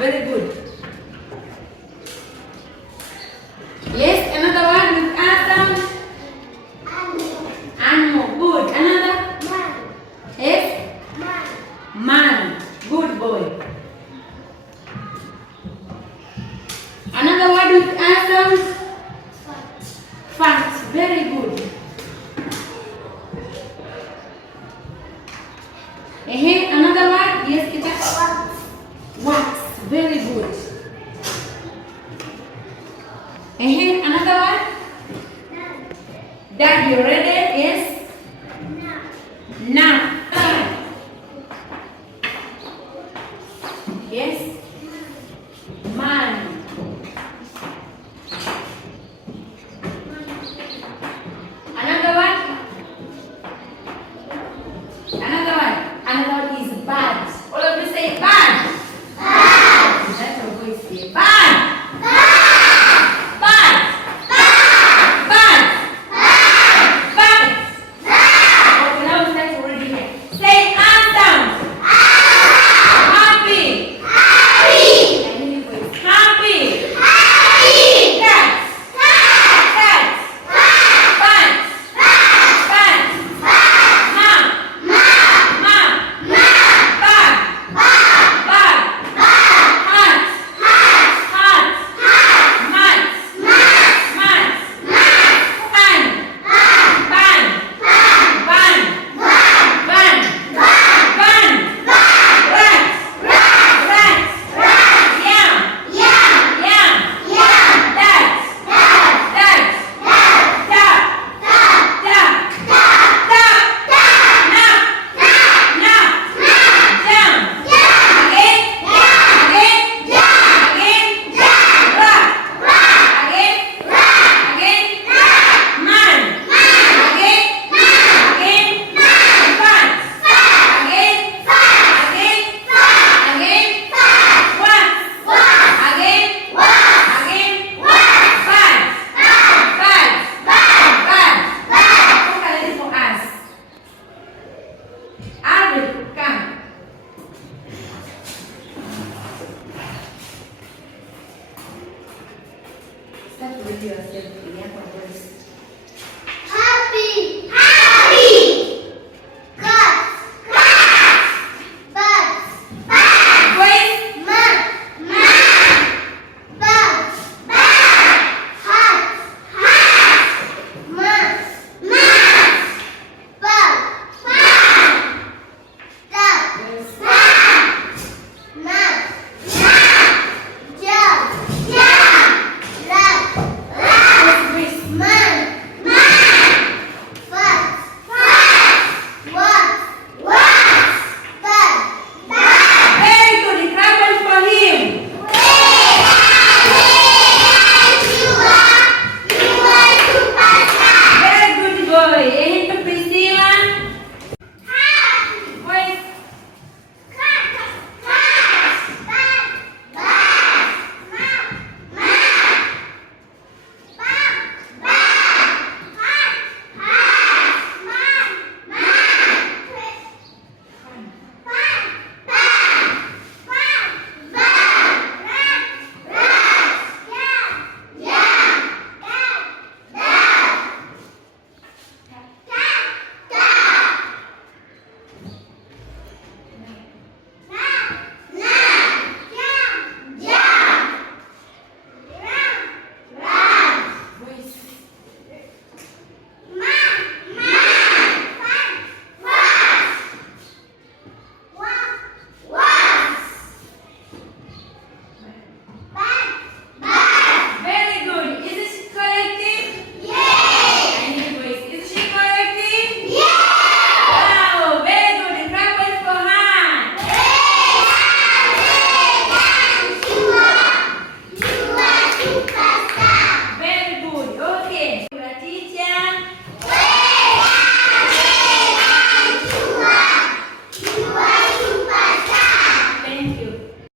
Very good. Yes, another word with R sound. Animal. Good. Another? Man. Yes? Man. Man. Good boy. Another word with R sound. Fat. Fat. Very good. Another word? Yes, kita. Wax. Wax. Very good. Another word? None. Dad, you ready? Yes? None. Now. Yes? Man. Another one? Another one. Another one is bad. All of you say bad. Bad. That's what we say. Bad. Bad. Bad. Bad. Bad. Bad. Okay, now we start already here. Say arm down. Happy. Happy. And then you go. Happy. Happy. Cat. Cat. Pants. Pants. Mom. Mom. Bag. Bag. Hat. Hat. Mat. Mat. Pan. Pan. Ban. Ban. Ban. Rat. Rat. Yam. Yam. Dad. Dad. Duck. Duck. Duck. Nap. Nap. Jump. Again. Again. Rock. Again. Man. Again. Fat. Again. What? Again. Bad. What are they for us? Ari, come. Start with yourself.